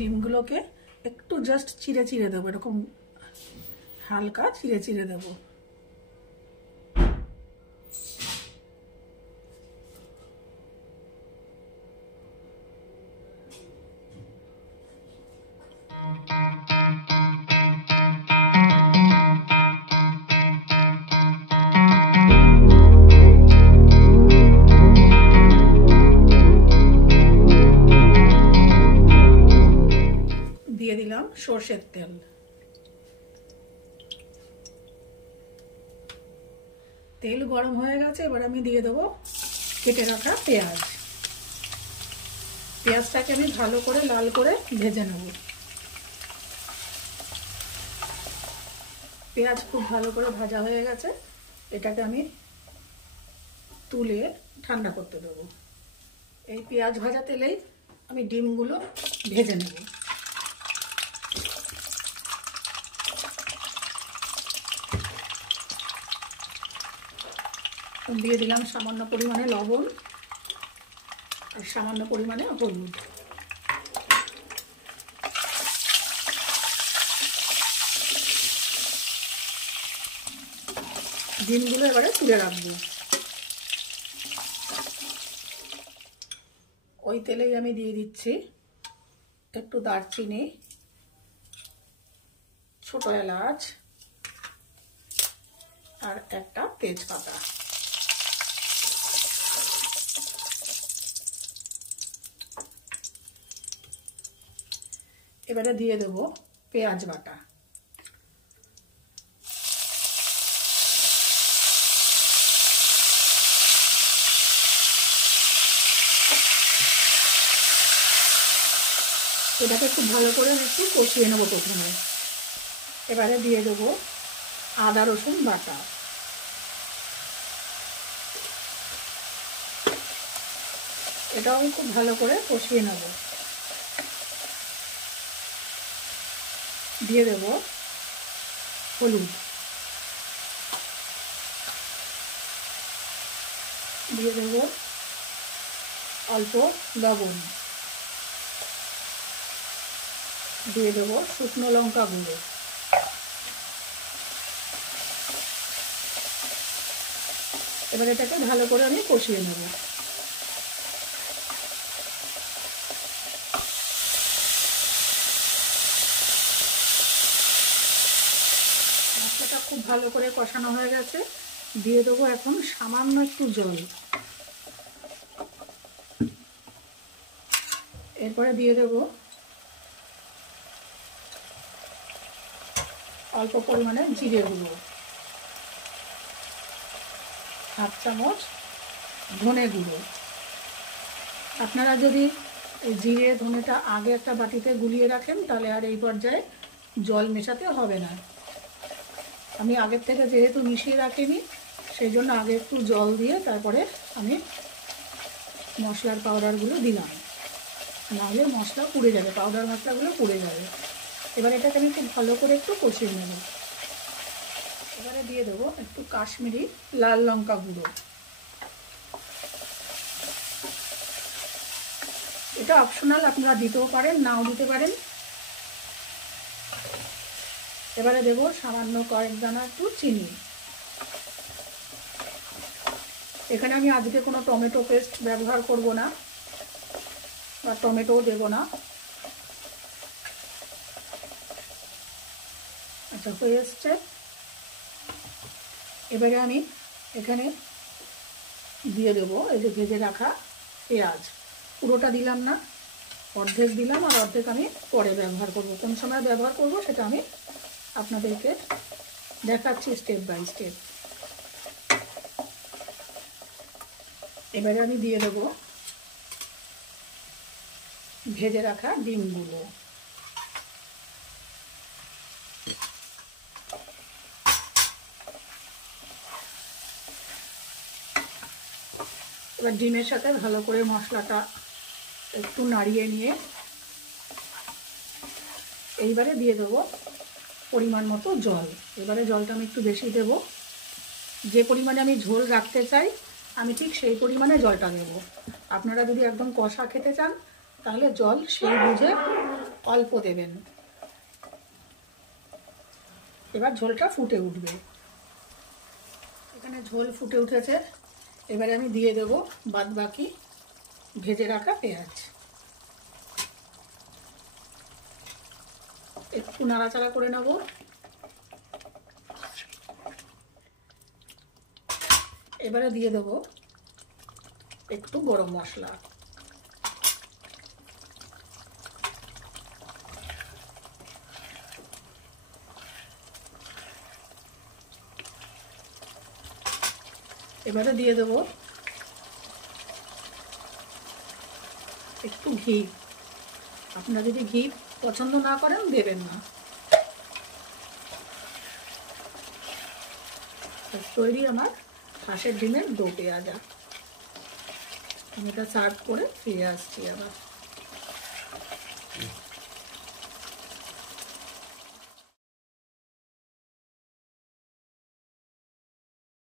ডিমগুলোকে একটু জাস্ট চিড়ে চিড়ে দেবো, এরকম হালকা চিড়ে চিড়ে দেবো। দিয়ে দিলাম সরষের তেল। তেল গরম হয়ে গেছে, এবার আমি দিয়ে দেবো কেটে রাখা পেঁয়াজ। পেঁয়াজটাকে আমি ভালো করে লাল করে ভেজে নেব। পেঁয়াজ খুব ভালো করে ভাজা হয়ে গেছে, এটাকে আমি তুলে ঠান্ডা করতে দেবো। এই পেঁয়াজ ভাজা তেলেই আমি ডিমগুলো ভেজে নেব। দিয়ে দিলাম সামান্য পরিমাণে লবণ আর সামান্য পরিমাণে হলুদ। ডিমগুলো এবারে তুলে রাখবো। ওই তেলেই আমি দিয়ে দিচ্ছি একটু দারচিনি, ছোট এলাচ আর একটা তেজপাতা। এবারে দিয়ে দেবো পেঁয়াজ বাটা। এটাকে খুব ভালো করে একটু কষিয়ে নেবো প্রথমে। এবারে দিয়ে দেবো আদা রসুন বাটা। এটাও আমি খুব ভালো করে কষিয়ে নেব। দিয়ে দেবো হলুদ, দিয়ে দেবো অল্প লবণ, দিয়ে দেবো শুকনো লঙ্কা গুঁড়ো। এবার এটাকে ভালো করে আমি কষিয়ে নেব। মশলাটা খুব ভালো করে কষানো হয়ে গেছে, দিয়ে দেবো এখন সামান্য একটু জল। এরপরে দিয়ে দেবো অল্প পরিমাণে জিরে গুঁড়ো, হাফ চামচ ধনে গুঁড়ো। আপনারা যদি জিরে ধনেটা আগে একটা বাটিতে গুলিয়ে রাখেন তাহলে আর এই পর্যায়ে জল মেশাতে হবে না। আমি আগের থেকে যেহেতু মিশিয়ে রাখিনি সেই জন্য আগে একটু জল দিয়ে তারপরে আমি মশলার পাউডারগুলো দিলাম, নাহলে মশলা পুড়ে যাবে, পাউডার মশলাগুলো পুড়ে যাবে। এবার এটাকে আমি খুব ভালো করে একটু কষিয়ে নেব। এবারে দিয়ে দেবো একটু কাশ্মীরি লাল লঙ্কা গুঁড়ো। এটা অপশনাল, আপনারা দিতেও পারেন নাও দিতে পারেন। এবারে দেবো সামান্য কয়েক দানা একটু চিনি। এখানে আমি আজকে কোনো টমেটো পেস্ট ব্যবহার করব না বা টমেটোও দেব না। আচ্ছা, হয়ে এসছে। এবারে আমি এখানে দিয়ে দেবো এই যে ভেজে রাখা পেঁয়াজ। পুরোটা দিলাম না, অর্ধেক দিলাম, আর অর্ধেক আমি পরে ব্যবহার করব। কোন সময় ব্যবহার করব সেটা আমি আপনাদেরকে দেখাচ্ছি স্টেপ বাই স্টেপ। এবারে আমি দিয়ে দেবো ভেজে রাখা ডিমগুলো। এবার ডিমের সাথে ভালো করে মশলাটা একটু নাড়িয়ে নিয়ে এইবারে দিয়ে দেবো পরিমাণ মতো জল। এবারে জলটা আমি একটু বেশি দেব, যে পরিমাণে আমি ঝোল রাখতে চাই আমি ঠিক সেই পরিমাণে জলটা দেব। আপনারা যদি একদম কষা খেতে চান তাহলে জল সেই বুঝে অল্প দেবেন। এবার ঝোলটা ফুটে উঠবে। এখানে ঝোল ফুটে উঠেছে, এবারে আমি দিয়ে দেব বাদ বাকি ভেজে রাখা পেঁয়াজ। একটু নাড়াচাড়া করে নেব। এবারে দিয়ে দেব একটু গরম মশলা। এবারে দিয়ে দেব একটু ঘি। আপনারা যদি ঘি পছন্দ না করেন দেবেন না। তৈরি আমার হাঁসের ডিমের দো পেঁয়াজা। আমি এটা সার্ভ করে ফিরে আসছি আবার।